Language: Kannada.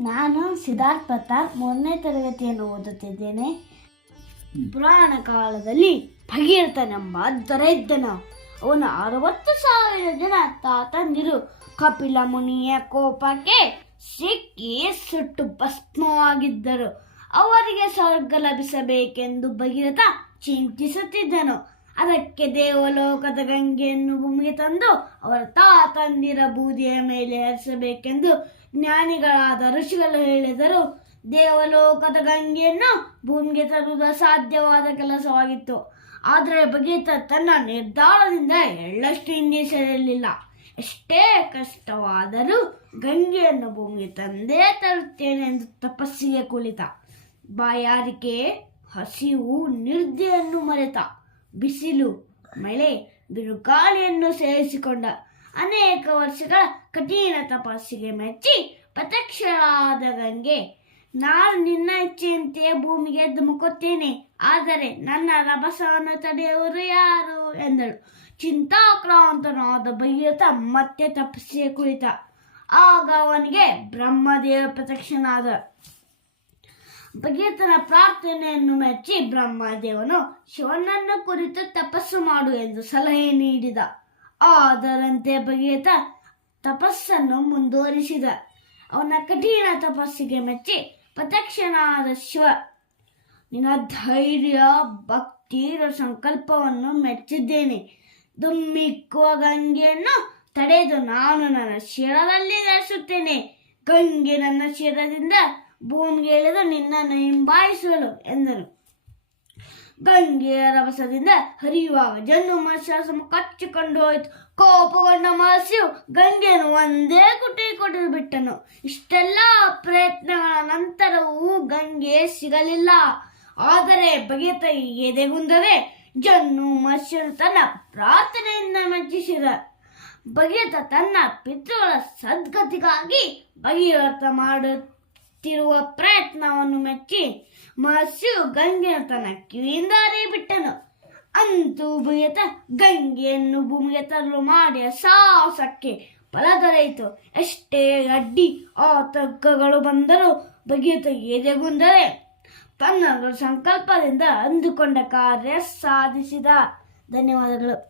ನಾನು ಸಿದ್ಧಾರ್ಥ್ ಪ್ರತಾಪ್ ಮೂರನೇ ತರಗತಿಯನ್ನು ಓದುತ್ತಿದ್ದೇನೆ. ಪುರಾಣ ಕಾಲದಲ್ಲಿ ಭಗೀರಥನೆಂಬ ದೊರೆ ಇದ್ದನು ಅವನು ಅರವತ್ತು ಸಾವಿರ ಜನ ತಾತಂದಿರು. ಕಪಿಲ ಮುನಿಯ ಕೋಪಕ್ಕೆ ಸಿಕ್ಕಿ ಸುಟ್ಟು ಭಸ್ಮವಾಗಿದ್ದರು. ಅವರಿಗೆ ಸ್ವರ್ಗ ಲಭಿಸಬೇಕೆಂದು ಭಗೀರಥ ಚಿಂತಿಸುತ್ತಿದ್ದನು. ಅದಕ್ಕೆ ದೇವಲೋಕದ ಗಂಗೆಯನ್ನು ಭೂಮಿಗೆ ತಂದು ಅವರ ತಾತಂದಿರ ಬೂದಿಯ ಮೇಲೆ ಹರಿಸಬೇಕೆಂದು ಜ್ಞಾನಿಗಳಾದ ಋಷಿಗಳು ಹೇಳಿದರು. ದೇವಲೋಕದ ಗಂಗೆಯನ್ನು ಭೂಮಿಗೆ ತರುವುದು ಅಸಾಧ್ಯವಾದ ಕೆಲಸವಾಗಿತ್ತು. ಆದರೆ ಭಗೀತ ತನ್ನ ನಿರ್ಧಾರದಿಂದ ಎಳ್ಳಷ್ಟು ಹಿಂದೆ ಎಷ್ಟೇ ಕಷ್ಟವಾದರೂ ಗಂಗೆಯನ್ನು ಭೂಮಿಗೆ ತಂದೇ ತರುತ್ತೇನೆ ಎಂದು ತಪಸ್ಸಿಗೆ ಕುಳಿತ. ಬಾಯಾರಿಕೆ, ಹಸಿವು ನಿರ್ದೆಯನ್ನು ಮರೆತ. ಬಿಸಿಲು, ಮಳೆ ಬಿರುಗಾಳಿಯನ್ನು ಸೇರಿಸಿಕೊಂಡ ಅನೇಕ ವರ್ಷಗಳ ಕಠಿಣ ತಪಸ್ಸಿಗೆ ಮೆಚ್ಚಿ ಪ್ರತ್ಯಕ್ಷರಾದ ಗಂಗೆ, ನಾನು ನಿನ್ನ ಇಚ್ಛೆಯಂತೆಯೇ ಭೂಮಿಗೆ ಧುಮುಕುತ್ತೇನೆ ಆದರೆ ನನ್ನ ರಭಸವನ್ನು ತಡೆಯುವರು ಯಾರು ಎಂದಳು. ಚಿಂತಾಕ್ರಾಂತನಾದ ಭಗೀರಥ ಮತ್ತೆ ತಪಸ್ಸೆ ಕುಳಿತ. ಆಗ ಅವನಿಗೆ ಬ್ರಹ್ಮದೇವ ಪ್ರತ್ಯಕ್ಷನಾದ ಭಗೀರಥನ ಪ್ರಾರ್ಥನೆಯನ್ನು ಮೆಚ್ಚಿ ಬ್ರಹ್ಮದೇವನು ಶಿವನನ್ನು ಕುರಿತು ತಪಸ್ಸು ಮಾಡು ಎಂದು ಸಲಹೆ ನೀಡಿದ. ಅದರಂತೆ ಭಗೀರಥ ತಪಸ್ಸನ್ನು ಮುಂದುವರಿಸಿದ. ಅವನ ಕಠಿಣ ತಪಸ್ಸಿಗೆ ಮೆಚ್ಚಿ ಪ್ರತಕ್ಷಣಾದ ಶಿವ, ನಿನ್ನ ಧೈರ್ಯ, ಭಕ್ತಿ ಸಂಕಲ್ಪವನ್ನು ಮೆಚ್ಚಿದ್ದೇನೆ. ದುಮ್ಮಿಕ್ಕುವ ಗಂಗೆಯನ್ನು ತಡೆದು ನಾನು ನನ್ನ ಶಿರದಲ್ಲಿ ಧರಿಸುತ್ತೇನೆ ಗಂಗೆ ನನ್ನ ಶಿರದಿಂದ ಭೂಮಿಗೆ ಇಳಿದು ನಿನ್ನನ್ನು ಹಿಂಬಾಯಿಸಲು ಎಂದನು ಗಂಗೆಯ ರಭಸದಿಂದ ಹರಿಯುವಾಗ ಜನ್ನು ಮತ್ಸ್ಯಾಸಮ ಕಚ್ಚಿಕೊಂಡು ಹೋಯಿತು. ಕೋಪಗೊಂಡ ಮಹಸ್ಯು ಗಂಗೆಯನ್ನು ಒಂದೇ ಕುಟಿ ಕೊಟ್ಟು ಬಿಟ್ಟನು. ಇಷ್ಟೆಲ್ಲ ಪ್ರಯತ್ನಗಳ ನಂತರವೂ ಗಂಗೆ ಸಿಗಲಿಲ್ಲ. ಆದರೆ ಬಗೆತ ಎದೆಗುಂದರೆ ಜನ್ನು ಮಹಸ್ಯನು ತನ್ನ ಪ್ರಾರ್ಥನೆಯಿಂದ ಮೆಚ್ಚಿಸಿದ. ಬಗೆತ ತನ್ನ ಪಿತೃಗಳ ಸದ್ಗತಿಗಾಗಿ ಭಗೀರಥ ಮಾಡುತ್ತಿರುವ ಪ್ರಯತ್ನವನ್ನು ಮೆಚ್ಚಿ ಮಹರ್ಷಿಯು ಗಂಗೆಯ ತನ್ನ ಕಿವಿಯಿಂದ ಬಿಟ್ಟನು. ಅಂತೂ ಭೂಯತ ಗಂಗೆಯನ್ನು ಭೂಮಿಗೆ ತರಲು ಮಾಡಿದ ಸಾಹಸಕ್ಕೆ ಫಲ ದೊರೆಯಿತು. ಎಷ್ಟೇ ಅಡ್ಡಿ ಆತಂಕಗಳು ಬಂದರೂ ಭಗೀರಥ ಎದೆಗುಂದರೆ ತನ್ನ ಸಂಕಲ್ಪದಿಂದ ಅಂದುಕೊಂಡ ಕಾರ್ಯ ಸಾಧಿಸಿದ. ಧನ್ಯವಾದಗಳು.